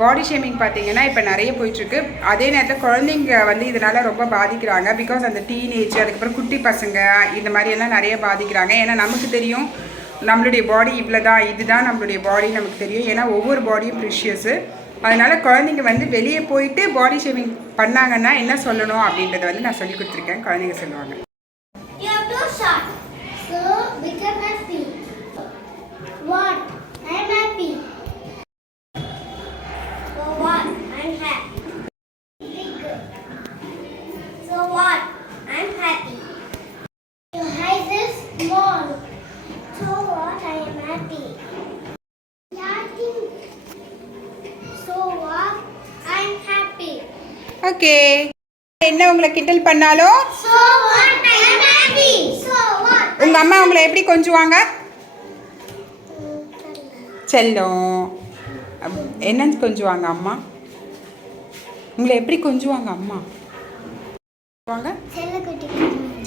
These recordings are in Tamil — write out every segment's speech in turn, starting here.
பாடி ஷேமிங் பார்த்தீங்கன்னா இப்போ நிறைய போயிட்டுருக்கு. அதே நேரத்தில் குழந்தைங்க வந்து இதனால் ரொம்ப பாதிக்கிறாங்க. பிகாஸ் அந்த டீனேஜ், அதுக்கப்புறம் குட்டி பசங்க இந்த மாதிரியெல்லாம் நிறைய பாதிக்கிறாங்க. ஏன்னா நமக்கு தெரியும் நம்மளுடைய பாடி இவ்வளோ தான், இதுதான் நம்மளுடைய பாடி நமக்கு தெரியும். ஏன்னா ஒவ்வொரு பாடியும் ப்ரிஷியஸு. அதனால் குழந்தைங்க வந்து வெளியே போயிட்டு பாடி ஷேமிங் பண்ணாங்கன்னா என்ன சொல்லணும் அப்படின்றத வந்து நான் சொல்லி கொடுத்துருக்கேன். குழந்தைங்க சொல்லுவாங்க. ஓகே, என்ன உங்களை கிண்டல் பண்ணாலும் உங்க அம்மா உங்களை எப்படி கொஞ்சுவாங்க? செல்லம் என்னன்னு கொஞ்சுவாங்க அம்மா? உங்களை எப்படி கொஞ்சுவாங்க அம்மா?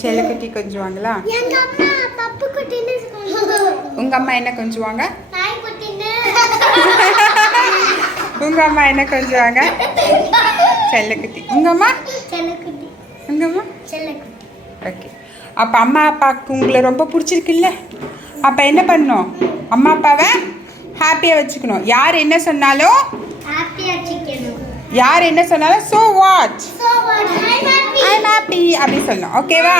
செல்லக்குட்டி கொஞ்சுவாங்களா? உங்க அம்மா என்ன கொஞ்சுவாங்க? உங்க அம்மா என்ன கொஞ்சுவாங்க? செல்லக்குட்டி. உங்க அம்மா? உங்க அம்மா? ஓகே. அப்போ அம்மா அப்பாவுக்கு உங்களை ரொம்ப பிடிச்சிருக்குல்ல? அப்போ என்ன பண்ணணும்? அம்மா அப்பாவை ஹாப்பியாக வச்சுக்கணும். யார் என்ன சொன்னாலும் ஸோ வாட், ஐம் ஹாப்பி அப்படி சொல்லணும். ஓகேவா?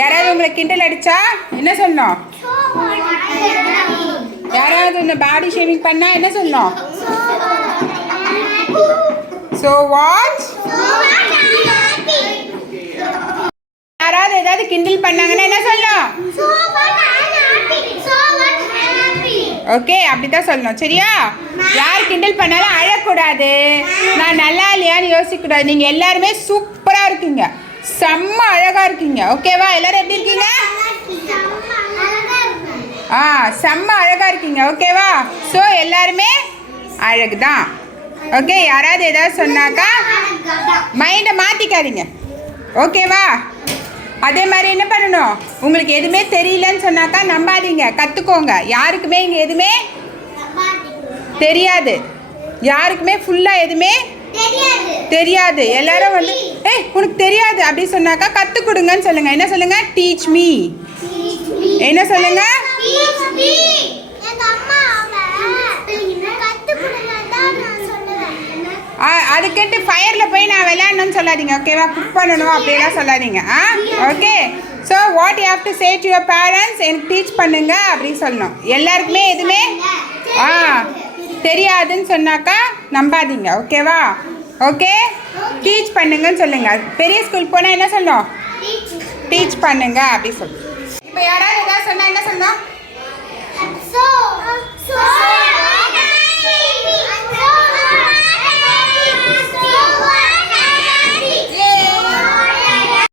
யாராவது உங்களை கிண்டல் அடித்தா என்ன சொல்லணும்? யாராவது இந்த பாடி ஷேமிங் பண்ணால் என்ன சொல்லணும்? So what. யாராவது ஏதாவது கிண்டல் பண்ணாங்கன்னா என்ன சொல்லணும்? ஓகே, அப்படிதான் சொல்லணும். சரியா? யார் கிண்டல் பண்ணாலும் அழக்கூடாது, நான் நல்லா இல்லையான்னு யோசிக்கக்கூடாது. நீங்கள் எல்லாருமே சூப்பராக இருக்கீங்க, செம்ம அழகாக இருக்கீங்க. ஓகேவா? எல்லாரும் எப்படி இருக்கீங்க? செம்ம அழகாக இருக்கீங்க. ஓகேவா? ஸோ எல்லாருமே அழகு தான். ஓகே, யாராவது ஏதாவது சொன்னாக்கா மைண்டை மாற்றிக்காதீங்க. ஓகேவா? அதே மாதிரி என்ன பண்ணணும்? உங்களுக்கு எதுவுமே தெரியலன்னு சொன்னாக்கா நம்பாதீங்க, கற்றுக்கோங்க. யாருக்குமே இங்கே எதுவுமே தெரியாது, யாருக்குமே ஃபுல்லாக எதுவுமே தெரியாது. எல்லாரும் வந்து உனக்கு தெரியாது அப்படி சொன்னாக்கா கற்றுக் கொடுங்கன்னு சொல்லுங்கள். என்ன சொல்லுங்கள்? Teach me. என்ன சொல்லுங்க? அதுக்கிட்ட ஃபயரில் போய் நான் விளையாடணும்னு சொல்லாதீங்க. ஓகேவா? குக் பண்ணணும் அப்படியெல்லாம் சொல்லாதீங்க. Okay. So what you have to say to your parents, எனக்கு டீச் பண்ணுங்க அப்படின்னு சொல்லணும். எல்லாருக்குமே எதுவுமே தெரியாதுன்னு சொன்னாக்கா நம்பாதீங்க. ஓகேவா? ஓகே, டீச் பண்ணுங்கன்னு சொல்லுங்க. பெரிய ஸ்கூல் போனால் என்ன சொல்லணும்? டீச் பண்ணுங்க அப்படி சொல்லணும். இப்போ யாராவது ஏதாவது சொன்னால் என்ன சொல்லணும்?